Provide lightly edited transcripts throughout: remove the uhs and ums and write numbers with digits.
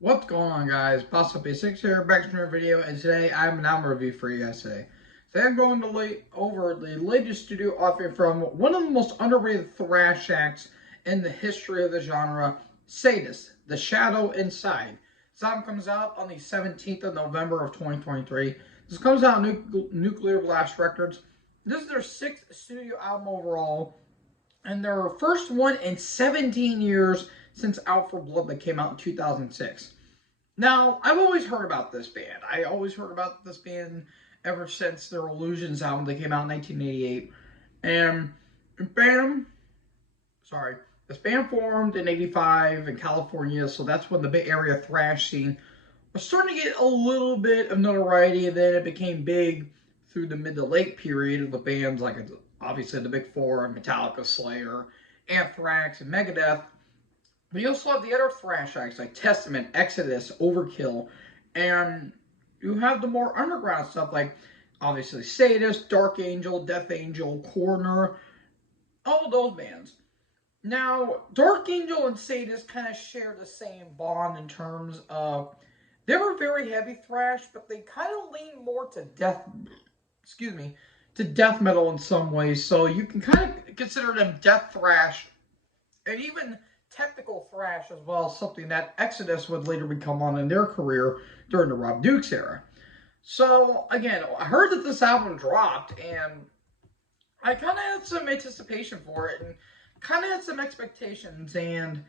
What's going on, guys? Possible P6 here, back to another video, and today I have an album review for you guys today. Today I'm going to over the latest studio offering from one of the most underrated thrash acts in the history of the genre, Sadus, The Shadow Inside. This album comes out on the 17th of November of 2023. This comes out on Nuclear Blast Records. This is their 6th studio album overall, and their first one in 17 years since Out for Blood that came out in 2006. Now, I've always heard about this band. I always heard about this band ever since their Illusions album that came out in 1988. And band, sorry, this band formed in 85 in California, so that's when the Bay Area thrash scene was starting to get a little bit of notoriety, and then it became big through the mid to late period of the bands like obviously the Big Four, Metallica, Slayer, Anthrax, and Megadeth. But you also have the other thrash acts like Testament, Exodus, Overkill, and you have the more underground stuff like obviously Sadus, Dark Angel, Death Angel, Coroner, all those bands. Now, Dark Angel and Sadus kind of share the same bond in terms of they were very heavy thrash, but they kind of lean more to death metal in some ways. So you can kind of consider them death thrash and even technical thrash as well, something that Exodus would later become on in their career during the Rob Dukes era. So again, I heard that this album dropped, and I kind of had some anticipation for it, and kind of had some expectations. And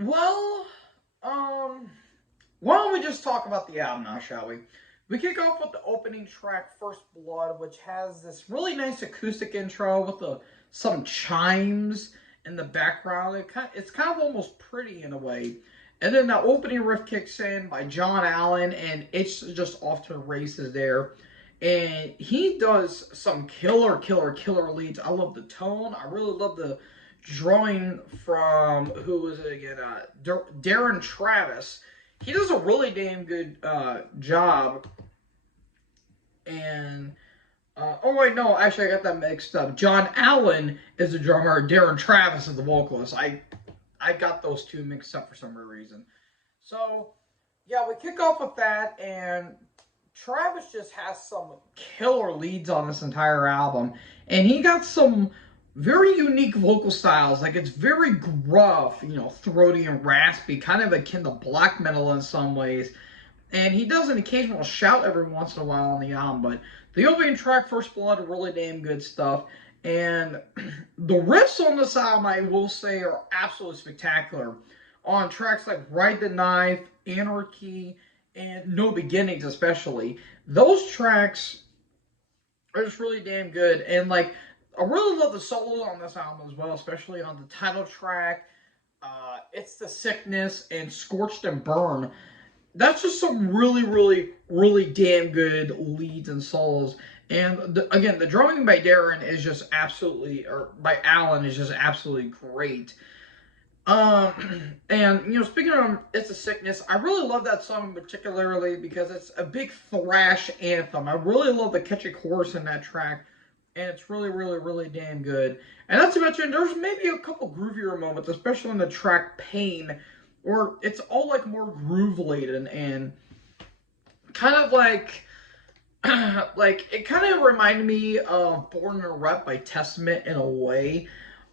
well, why don't we just talk about the album now, shall we? We kick off with the opening track, First Blood, which has this really nice acoustic intro with some chimes in the background. It's kind of almost pretty in a way. And then the opening riff kicks in by John Allen, and it's just off to the races there. And he does some killer leads. I love the tone. I really love the drawing from, who was it again? Darren Travis. He does a really damn good job. And oh wait, no, actually I got that mixed up. John Allen is the drummer. Darren Travis is the vocalist. I got those two mixed up for some reason. So yeah, we kick off with that, and Travis just has some killer leads on this entire album, and he got some very unique vocal styles. Like, it's very gruff, throaty and raspy, kind of akin to black metal in some ways. And he does an occasional shout every once in a while on the album, but the opening track, First Blood, really damn good stuff. And the riffs on this album, I will say, are absolutely spectacular. On tracks like Ride the Knife, Anarchy, and No Beginnings especially. Those tracks are just really damn good. And, like, I really love the solos on this album as well, especially on the title track, It's the Sickness, and Scorched and Burn. That's just some really damn good leads and solos. And again, the drumming by Darren is just absolutely, or by Alan is just absolutely great. And speaking of It's a Sickness, I really love that song particularly because it's a big thrash anthem. I really love the catchy chorus in that track, and it's really damn good. And not to mention, there's maybe a couple groovier moments, especially in the track Pain, where it's all like more groove laden and kind of like like it kind of reminded me of Born in a Rut by Testament in a way,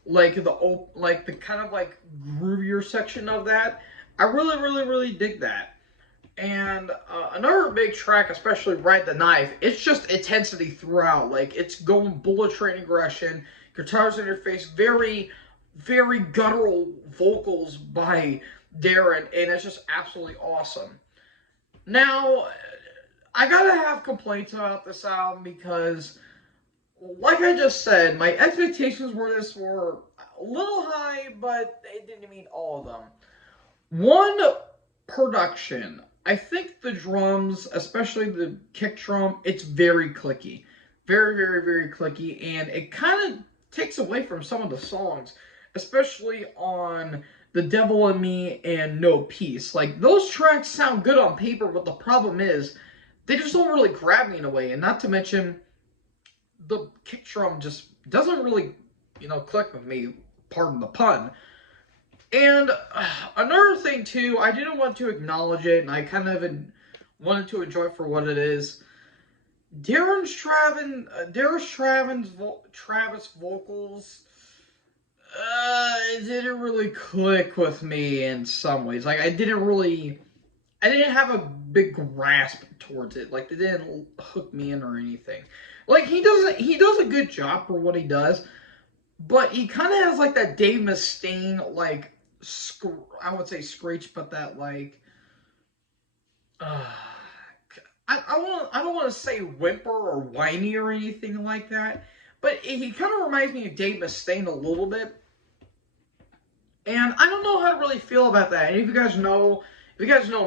like the kind of like groovier section of that. I really dig that. And another big track, especially Ride the Knife, it's just intensity throughout. Like, it's going bullet train aggression, guitars in your face, very guttural vocals by Darren, and it's just absolutely awesome. Now, I gotta have complaints about this album because, like I just said, my expectations were a little high, but they didn't meet all of them. One, production. I think the drums, especially the kick drum, it's very clicky. Very clicky, and it kind of takes away from some of the songs, especially on The Devil in Me and No Peace. Like, those tracks sound good on paper, but the problem is they just don't really grab me in a way. And not to mention, the kick drum just doesn't really, click with me, pardon the pun. And another thing too, I didn't want to acknowledge it, and I kind of wanted to enjoy it for what it is. Travis vocals, it didn't really click with me in some ways. Like I didn't have a big grasp towards it. Like they didn't hook me in or anything. Like he does a good job for what he does, but he kind of has like that Dave Mustaine like I would say screech, but that like uh, I don't want to say whimper or whiny or anything like that, but he kind of reminds me of Dave Mustaine a little bit, and I don't know how to really feel about that. And if you guys know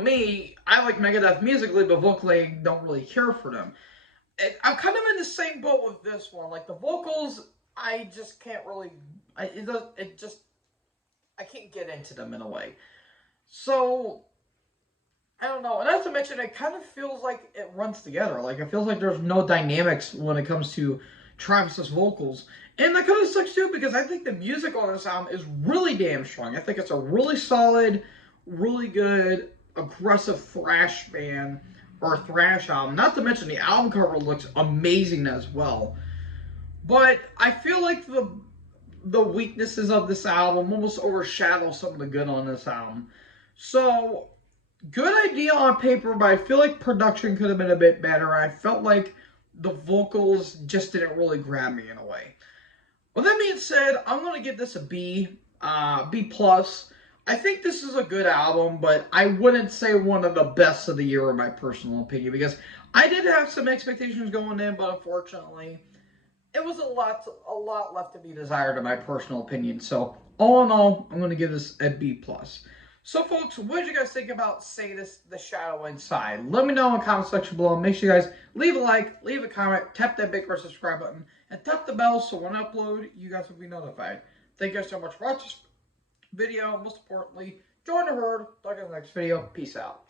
me, I like Megadeth musically, but vocally don't really care for them. I'm kind of in the same boat with this one. Like the vocals, I just can't really. I can't get into them in a way. So I don't know. And not to mention, it kind of feels like it runs together. Like it feels like there's no dynamics when it comes to Travis's vocals. And that kind of sucks too because I think the music on this album is really damn strong. I think it's a really solid, really good, aggressive thrash band or thrash album. Not to mention the album cover looks amazing as well. But I feel like the weaknesses of this album almost overshadow some of the good on this album. So good idea on paper, but I feel like production could have been a bit better. I felt like the vocals just didn't really grab me in a way. With that being said, I'm going to give this a B, B plus. I think this is a good album, but I wouldn't say one of the best of the year in my personal opinion, because I did have some expectations going in, but unfortunately, it was a lot left to be desired in my personal opinion. So all in all, I'm going to give this a B plus. So folks, what did you guys think about Sadus, The Shadow Inside? Let me know in the comment section below. Make sure you guys leave a like, leave a comment, tap that big red subscribe button, and tap the bell so when I upload, you guys will be notified. Thank you guys so much for watching this video. Most importantly, join the herd. Talk in the next video. Peace out.